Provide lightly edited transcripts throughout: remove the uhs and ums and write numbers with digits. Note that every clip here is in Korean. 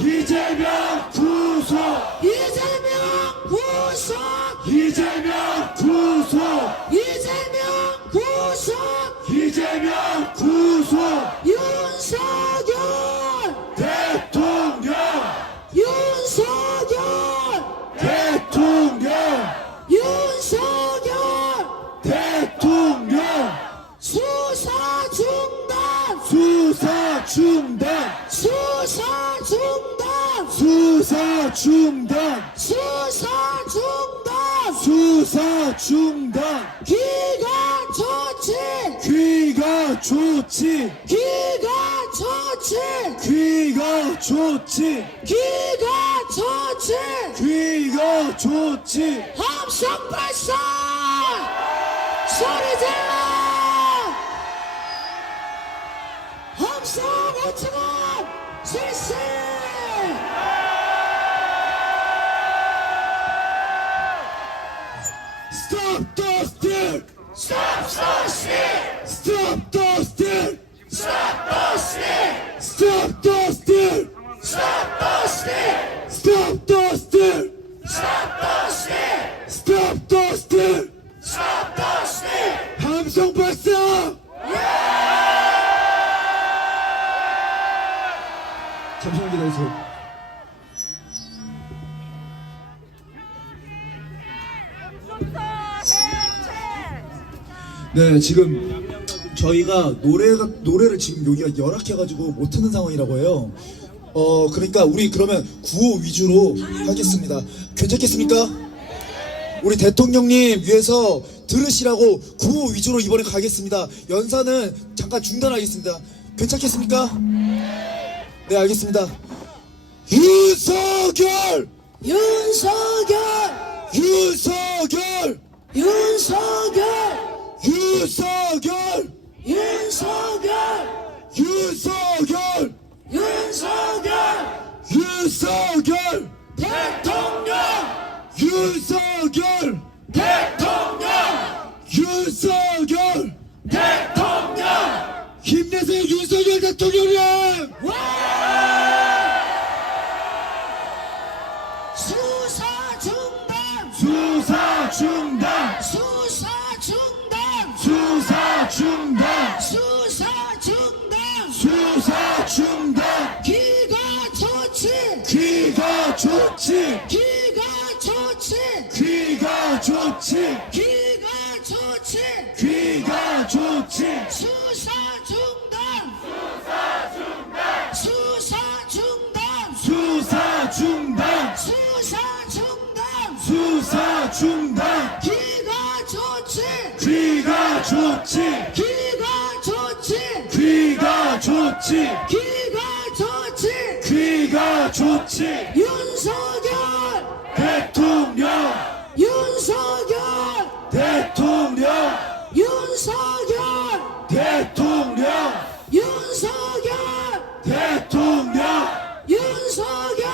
이재명 구속 이재명 구속 이재명 구속 이재명 구속 이재명 구속 윤석열 대통령 윤석열 대통령 윤석열 대통령 수사 중단 수사 중단 수사 중단 수사 중단 수사 중단 수사 중단 기각 조치 귀가 좋지 기각 조치 귀가 좋지 기각 조치 귀가 좋지 함성 발사 소리 질러 함성 우측은 실시 Stop the steal! Stop the steal! Stop the steal! Stop the steal! Stop the steal! Stop the steal! Stop the steal! Stop the steal! Stop the steal! Stop the steal! 함성 발사! 잠시만 기다리세요. 네, 지금 저희가 노래를 지금 여기가 열악해가지고 못하는 상황이라고 해요. 그러니까 우리 그러면 구호 위주로 하겠습니다. 괜찮겠습니까? 우리 대통령님 위해서 들으시라고 구호 위주로 이번에 가겠습니다. 연사는 잠깐 중단하겠습니다. 괜찮겠습니까? 네, 알겠습니다. 윤석열! 윤석열! 윤석열! 윤석열! 윤석열! 윤석열! 윤석열! 윤석열! 윤석열! 대통령! 윤석열! 대통령! 윤석열! 대통령! 힘내세요, 윤석열 대통령님! 수사 중단! 수사 중단! 수사 중단! 수사 중단! 수사 중단! 수사 중단! 기가 조치! 귀가 좋지! 기가 조치! 귀가 좋지! 기가 조치! 귀가 좋지! 수사 중단! 수사 중단! 수사 중단! 수사 중단! 수사 중단! 기가 조치! 귀가 좋지! 기가 조치! 귀가 좋지! 기가 조치! 귀가 좋지! 윤석열! 대통령! 윤석열! 대통령! 윤석열! 대통령! 윤석열! 대통령! 윤석열!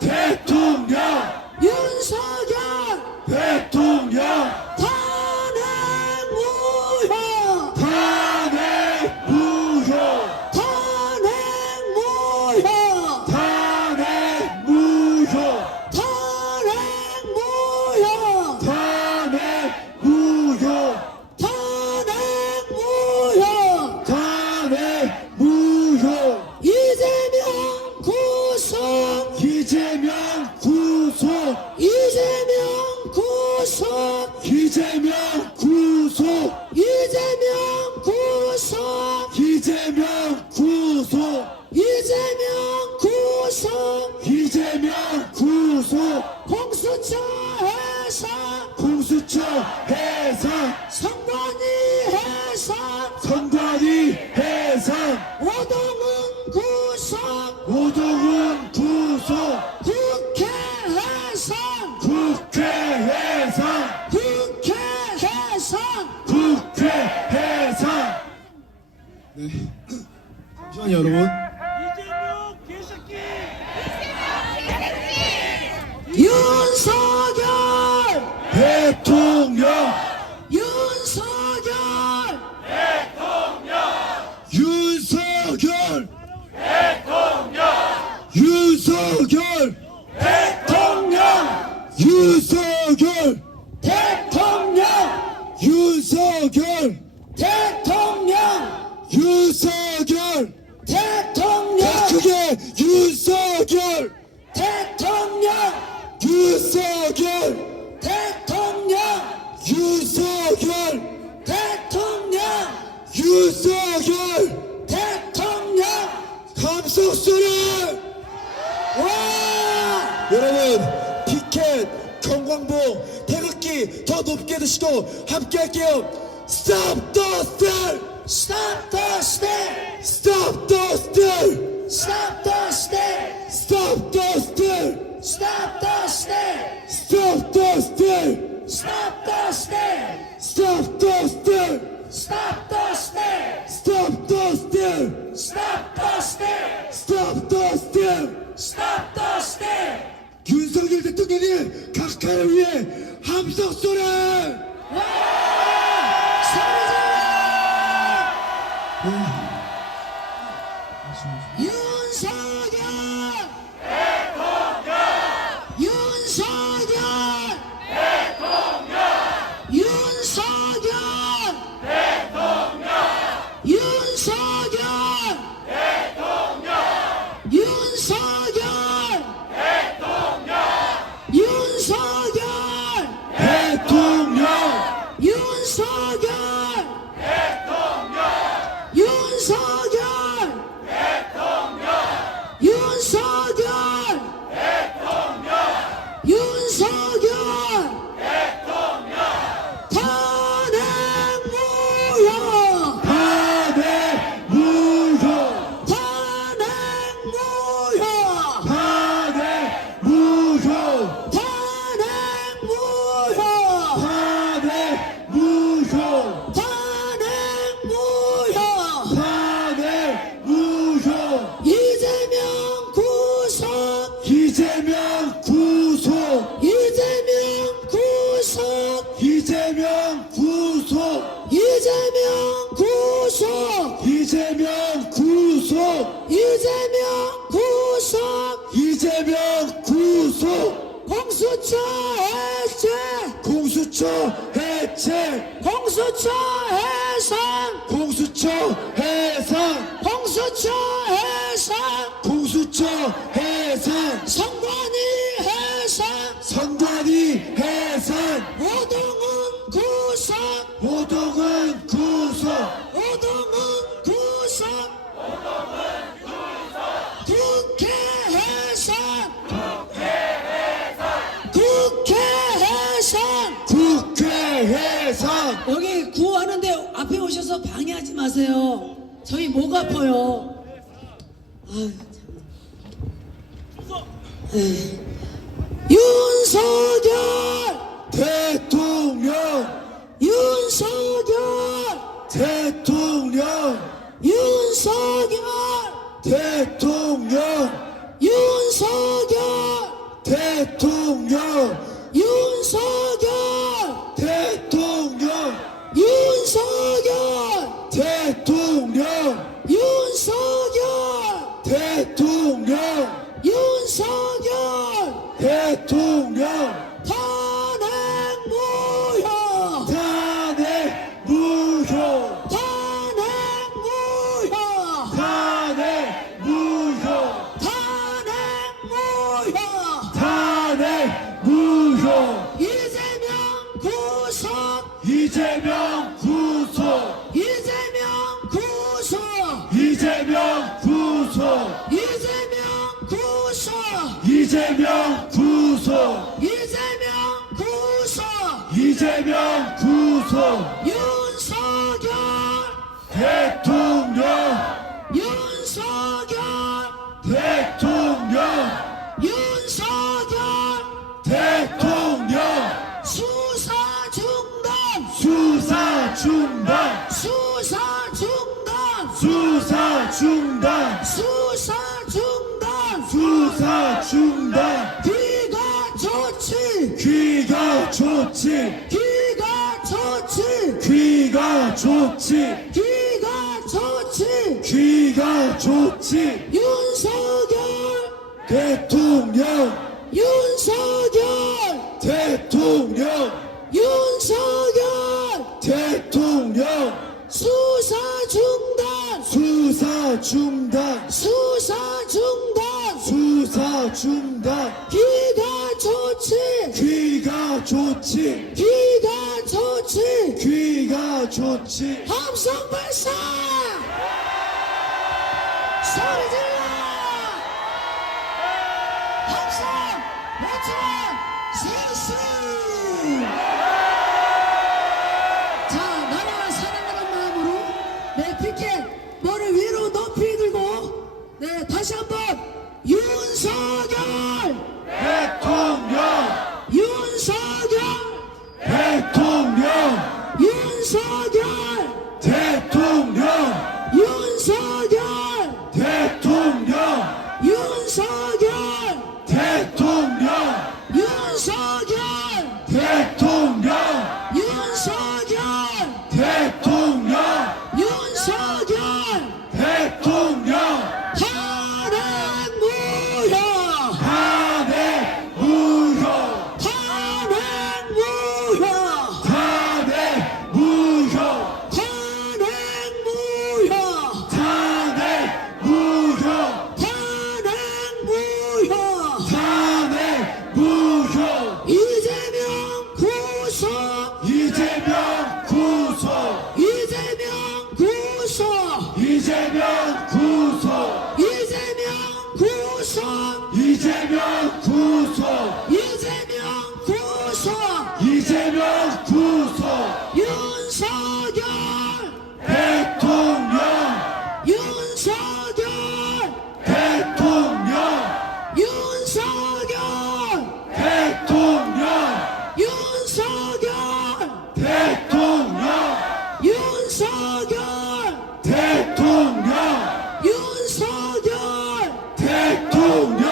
대통령! 윤석열! 대통령! 탄핵 무효! 탄핵 무효! 탄핵 무효! 탄핵 무효! 탄핵 무효! 탄핵 무효! 탄핵 무효! 탄핵 무효! 이재명 구속! 이재명 구속! 이재명 구속! 이재명 구속! 이재명 구속! 이재명 구속! 이재명 구속! 이재명 구속! 공수처 해산! 공수처 해산! 선관위 해산! 선관위 해산! 오동훈 구속! 오동훈 구속! 국회 해산! 국회 해산! 국회 해산! 국회 해산! 네, 잠시만요 여러분. 이재명 개새끼! 윤석열! 대통령! 윤석열! 윤석열! 윤석열! 윤석열 대통령 윤석열 대통령 윤석열 대통령 크게 윤석열 대통령 윤석열 대통령 윤석열 대통령 윤석열 대통령 감속 소리 와 여러분 피켓 경광봉 태극기 더 높게 드시고 함께 할게요. Stop the steal Stop the steal Stop the steal Stop the steal Stop the steal Stop the steal Stop the steal Stop the steal Stop the steal Stop the steal Stop the steal Stop the steal Stop the steal Stop the steal 윤석열 대통령이 각하를 위해 함성 소리 윤석열 대통령 윤석열 대통령 윤석열 대통령 윤석열 대통령 윤석열 대통령 윤석열 대통령 윤석열 대통령 윤석열 윤석열 대통령 윤석열 대통령 탄핵 무효 탄핵 무효 탄핵 무효 탄핵 무효 탄핵 무효 탄핵 무효 탄핵 무효 탄핵 무효 이재명 구속 이재명 구속 이재명 구속 이재명 구속 이재명 구속 이재명 구속 이재명 구속 이재명 구속 공수처 해체 공수처 해체 공수처 해산 공수처 해산 공수처 해산 공수처 해산 선관위 해산 선관위 해산 오동훈 구속 오동은 구속 오동훈 구속 국회 해산 국회 해산 국회 해산 여기 구호하는데 앞에 오셔서 방해하지 마세요. 저희 목 아파요. 아유, 참. 에이. 윤석열 대통령 윤석열 대통령 윤석열 대통령 윤석열 대통령 윤석열 대통령 윤석열 대통령 윤석열 대통령 윤석열 대통령 탄핵 무효 탄핵 무효 탄핵 무효 탄핵 무효 탄핵 무효 탄핵 무효 이재명 구속 이재명 구속 이재명 구속 이재명 구속 이재명 구속 이재명 구속 이재명 구속 이재명 구속 윤석열 대통령 윤석열 대통령 윤석열 대통령 수사 중단 수사 중단 수사 중단 수사 중단 수사 중단 수사 중단 비가 조치 귀가 좋지 비가 조치 귀가 좋지 비가 조치 귀가 좋지 윤석열 대통령 윤석열 중단 수사 중단 수사 중단 비가 조치 귀가 좋지 비가 조치 귀가 좋지 함성 발사 소리 질러 함성 외쳐 생수 자 나라 사랑하는 마음으로 네 피켓 머리 위로 높이 들고 네 다시 한번 윤석열 대통령 윤석열 대통령 윤석열 대통령 윤석열 대통령 윤석열 대통령 윤석열 대통령 윤석열 대통령 윤석열 대통령 탄핵 무효 탄핵 무효 탄핵 무효 탄핵 무효 탄핵 무효 탄핵 무효 탄핵 무효 탄핵 무효 이재명 구속 이재명 구속 이재명 구속 이재명 구속 이재명 구속 이재명 구속 이재명 구속 이재명 구속 윤석열 대통령 윤석열 대통령 윤석열 대통령 윤석열 대통령 윤석열 대통령 윤석열 대통령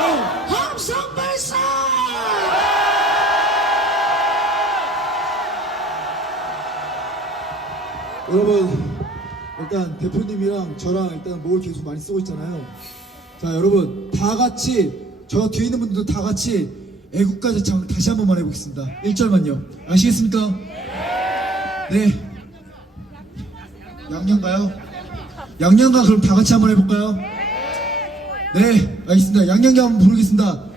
함성 발사 여러분 일단 대표님이랑 저랑 일단 목을 계속 많이 쓰고 있잖아요. 자 여러분 다 같이 저 뒤에 있는 분들도 다 같이 애국가 제창을 다시 한 번만 해보겠습니다. 1절만요. 아시겠습니까? 네. 양양가요? 양양가 그럼 다 같이 한번 해볼까요? 네 알겠습니다. 양양가 한번 부르겠습니다.